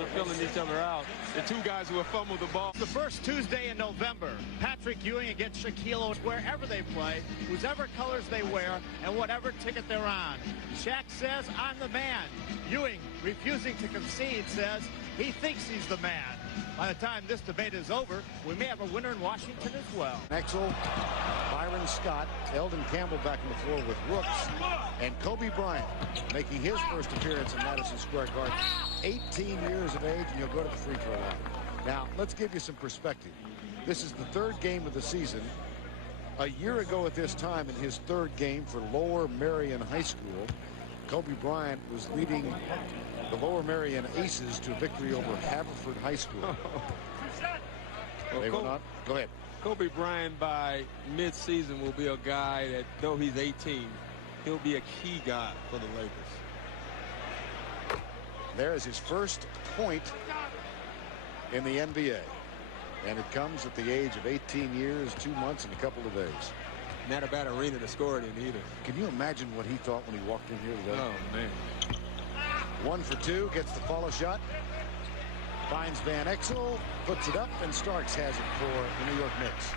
are filling each other out. The two guys who have fumbled the ball. The first Tuesday in November, Patrick Ewing against Shaquille O'Neal, wherever they play, whoever colors they wear, and whatever ticket they're on. Shaq says, I'm the man. Ewing, refusing to concede, says he thinks he's the man. By the time this debate is over, we may have a winner in Washington as well. Exel, Byron Scott, Eldon Campbell back on the floor with Rooks, and Kobe Bryant making his first appearance in Madison Square Garden. 18 years of age, and he'll go to the free throw line. Now, let's give you some perspective. This is the third game of the season. A year ago at this time, in his third game for Lower Merion High School, Kobe Bryant was leading the Lower Merion Aces to victory over Haverford High School. They will not. Go ahead. Kobe Bryant by mid-season will be a guy that, though he's 18, he'll be a key guy for the Lakers. There is his first point in the NBA. And it comes at the age of 18 years, 2 months, and a couple of days. Not a bad arena to score it in either. Can you imagine what he thought when he walked in here today? Oh, man. 1 for 2, gets the follow shot. Finds Van Exel, puts it up, and Starks has it for the New York Knicks.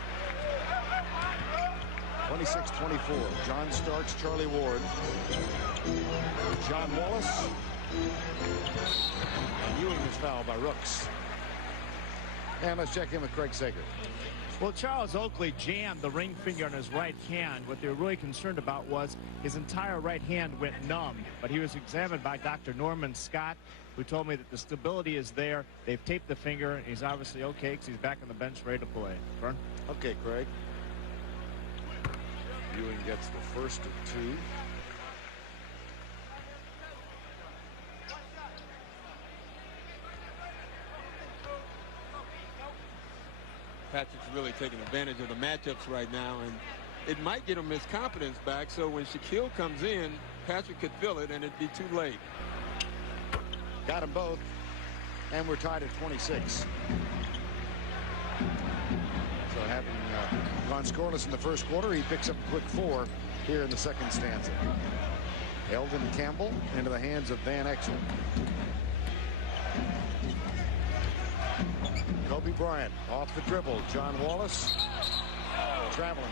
26-24. John Starks, Charlie Ward, John Wallace, and Ewing is fouled by Rooks. And let's check in with Craig Sager. Well, Charles Oakley jammed the ring finger on his right hand. What they were really concerned about was his entire right hand went numb. But he was examined by Dr. Norman Scott, who told me that the stability is there. They've taped the finger, and he's obviously okay because he's back on the bench ready to play. Vern? Okay, Craig. Ewing gets the first of 2. Patrick's really taking advantage of the matchups right now, and it might get him his confidence back, so when Shaquille comes in, Patrick could feel it, and it'd be too late. Got them both, and we're tied at 26. So having gone scoreless in the first quarter, he picks up a quick 4 here in the second stanza. Eldon Campbell into the hands of Van Exel. Kobe Bryant off the dribble. John Wallace traveling.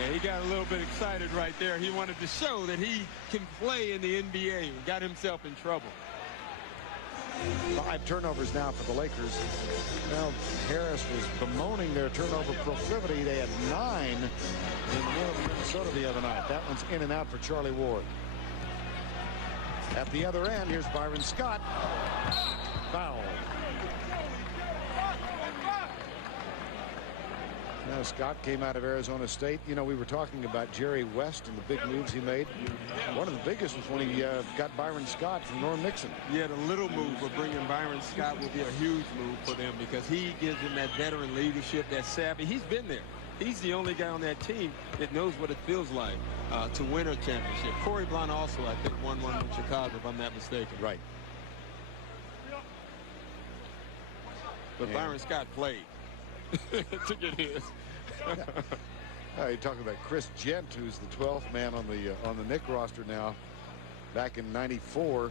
Yeah, he got a little bit excited right there. He wanted to show that he can play in the NBA. He got himself in trouble. 5 turnovers now for the Lakers. Well, Harris was bemoaning their turnover proclivity. They had 9 in Minnesota the other night. That one's in and out for Charlie Ward. At the other end, here's Byron Scott. Foul. Now, Scott came out of Arizona State. You know, we were talking about Jerry West and the big moves he made. One of the biggest was when he got Byron Scott from Norm Nixon. Yeah, the little move of bringing Byron Scott will be a huge move for them because he gives him that veteran leadership, that savvy. He's been there. He's the only guy on that team that knows what it feels like to win a championship. Corey Blount also, I think, won one with Chicago, if I'm not mistaken. Right. But Byron Scott played to get his. You're talking about Chris Gent, who's the 12th man on the Knick roster now. Back in '94,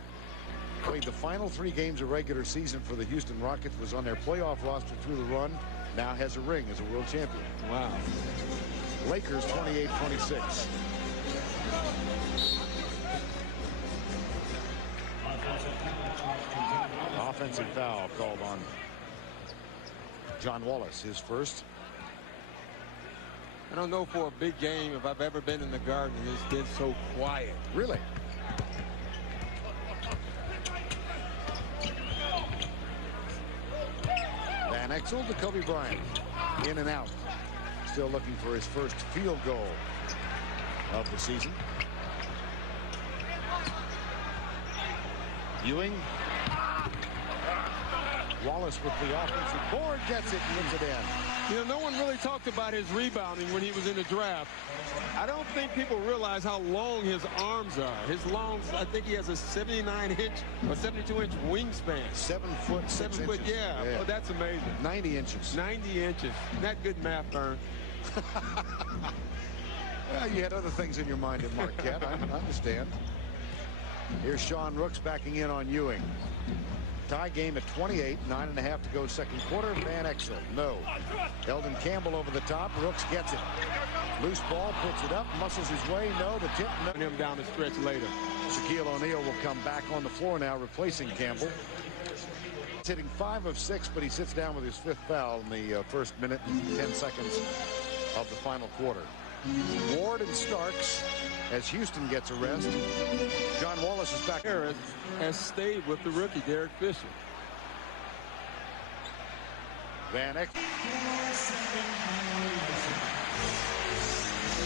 played the final 3 games of regular season for the Houston Rockets. Was on their playoff roster through the run. Now has a ring as a world champion. Wow. Lakers 28-26. Offensive foul called on John Wallace, his first. I don't know for a big game if I've ever been in the Garden and it's been so quiet. Really? Van Exel to Kobe Bryant. In and out. Still looking for his first field goal of the season. Ewing. Wallace with the offensive board, gets it, and puts it in. You know, no one really talked about his rebounding when he was in the draft. I don't think people realize how long his arms are. His long, I think he has a 79-inch or 72-inch wingspan. 7 foot, 6 inches. Yeah. Well, that's amazing. 90 inches. 90 inches. Not good math, Vern. Well, you had other things in your mind at Marquette. I understand. Here's Sean Rooks backing in on Ewing. Tie game at 28, 9.5 to go second quarter. Van Exel, no. Eldon Campbell over the top. Rooks gets it. Loose ball, puts it up, muscles his way. No, the tip. No. Him down the stretch later. Shaquille O'Neal will come back on the floor now, replacing Campbell. He's hitting 5 of 6, but he sits down with his 5th foul in the first minute and 10 seconds of the final quarter. Ward and Starks as Houston gets a rest. John Wallace is back. Harris has stayed with the rookie, Derek Fisher. Van Exel.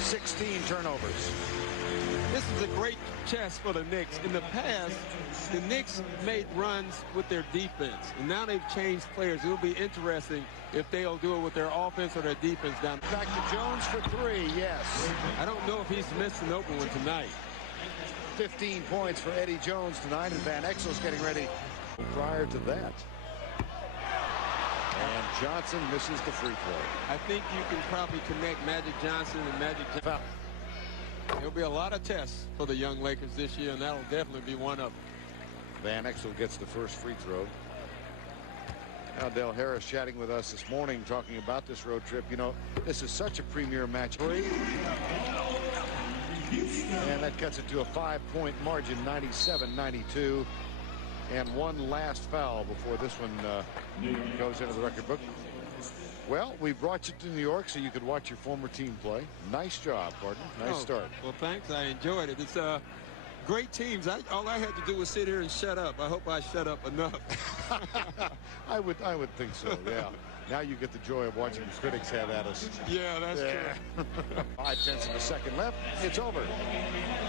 16 turnovers. This is a great test for the Knicks. In the past, the Knicks made runs with their defense, and now they've changed players. It'll be interesting if they'll do it with their offense or their defense down. Back to Jones for 3, yes. I don't know if he's missed an open one tonight. 15 points for Eddie Jones tonight, and Van Exel's getting ready prior to that. And Johnson misses the free throw. I think you can probably connect Magic Johnson and Magic Johnson. There'll be a lot of tests for the young Lakers this year, and that'll definitely be one of them. Van Exel gets the first free throw. Now Del Harris chatting with us this morning, talking about this road trip. You know, this is such a premier match. And that cuts it to a 5-point margin, 97-92. And one last foul before this one goes into the record book. Well, we brought you to New York so you could watch your former team play. Nice job, partner. Nice start. Well, thanks. I enjoyed it. It's great teams. All I had to do was sit here and shut up. I hope I shut up enough. I would think so, yeah. Now you get the joy of watching the critics have at us. Yeah, that's true. 5/10 of a second left. It's over.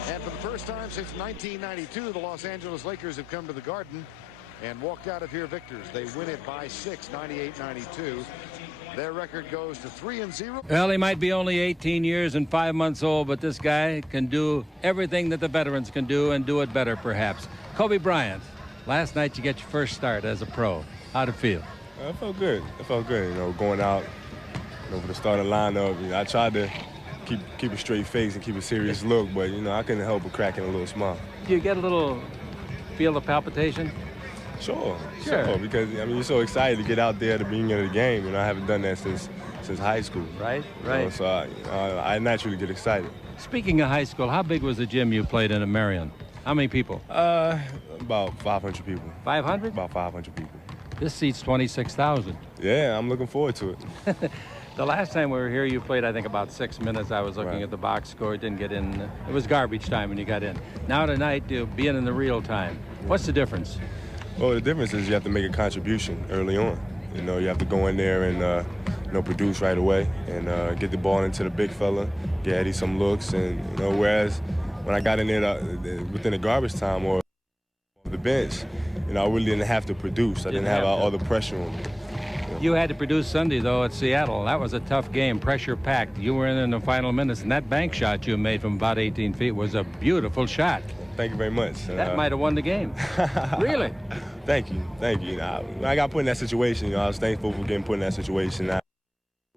And for the first time since 1992, the Los Angeles Lakers have come to the Garden and walked out of here victors. They win it by 6, 98-92. Their record goes to 3-0. Well, he might be only 18 years and 5 months old, but this guy can do everything that the veterans can do and do it better, perhaps. Kobe Bryant, last night you get your first start as a pro. How'd it feel? It felt good. It felt good, you know, going out, you know, for the starting lineup. You know, I tried to keep a straight face and keep a serious look, but, you know, I couldn't help but cracking a little smile. Do you get a little feel the palpitation? Sure, because, I mean, you're so excited to get out there at the beginning of the game. You know, I haven't done that since high school. Right. You know, so I naturally get excited. Speaking of high school, how big was the gym you played in at Marion? How many people? About 500 people. 500? About 500 people. This seats 26,000. Yeah, I'm looking forward to it. The last time we were here, you played, I think, about 6 minutes. I was looking at the box score. Didn't get in. It was garbage time when you got in. Now tonight, being in the real time. What's the difference? Well, the difference is you have to make a contribution early on. You know, you have to go in there and, you know, produce right away and get the ball into the big fella, get Eddie some looks. And, you know, whereas when I got in there within the garbage time or the bench, you know, I really didn't have to produce. I didn't have all the pressure on me. You had to produce Sunday, though, at Seattle. That was a tough game, pressure-packed. You were in the final minutes, and that bank shot you made from about 18 feet was a beautiful shot. Thank you very much. That might have won the game. Really? Thank you. You know, I got put in that situation. You know, I was thankful for getting put in that situation.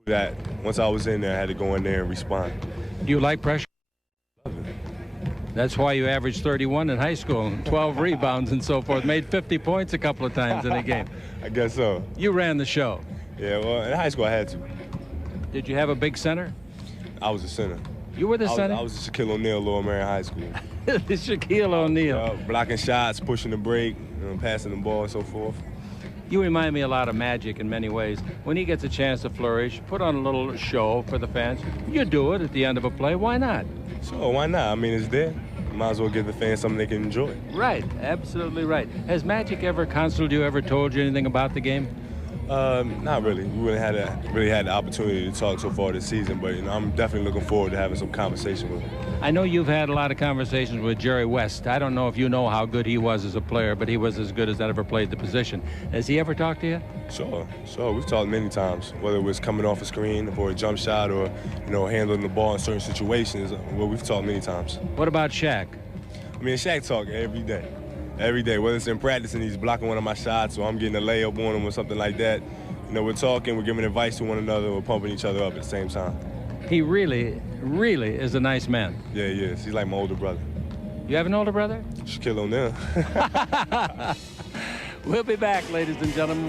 That once I was in there, I had to go in there and respond. Do you like pressure? That's why you averaged 31 in high school, 12 rebounds and so forth. Made 50 points a couple of times in a game. I guess so. You ran the show. Yeah, well, in high school I had to. Did you have a big center? I was a center. You were the center? I was the Shaquille O'Neal, Lower Marion High School. The Shaquille O'Neal. Blocking shots, pushing the break, you know, passing the ball and so forth. You remind me a lot of Magic in many ways. When he gets a chance to flourish, put on a little show for the fans. You do it at the end of a play. Why not? Sure, why not? I mean, it's there. Might as well give the fans something they can enjoy. Right, absolutely right. Has Magic ever counseled you, ever told you anything about the game? Not really. We really had the opportunity to talk so far this season, but, you know, I'm definitely looking forward to having some conversation with him. I know you've had a lot of conversations with Jerry West. I don't know if you know how good he was as a player, but he was as good as that ever played the position. Has he ever talked to you? Sure. We've talked many times, whether it was coming off a screen or a jump shot or, you know, handling the ball in certain situations. Well, we've talked many times. What about Shaq? I mean, Shaq talk every day. Every day, whether it's in practice and he's blocking one of my shots or I'm getting a layup on him or something like that. You know, we're talking, we're giving advice to one another, we're pumping each other up at the same time. He really, really is a nice man. Yeah, he is. He's like my older brother. You have an older brother? Shaquille O'Neal. We'll be back, ladies and gentlemen.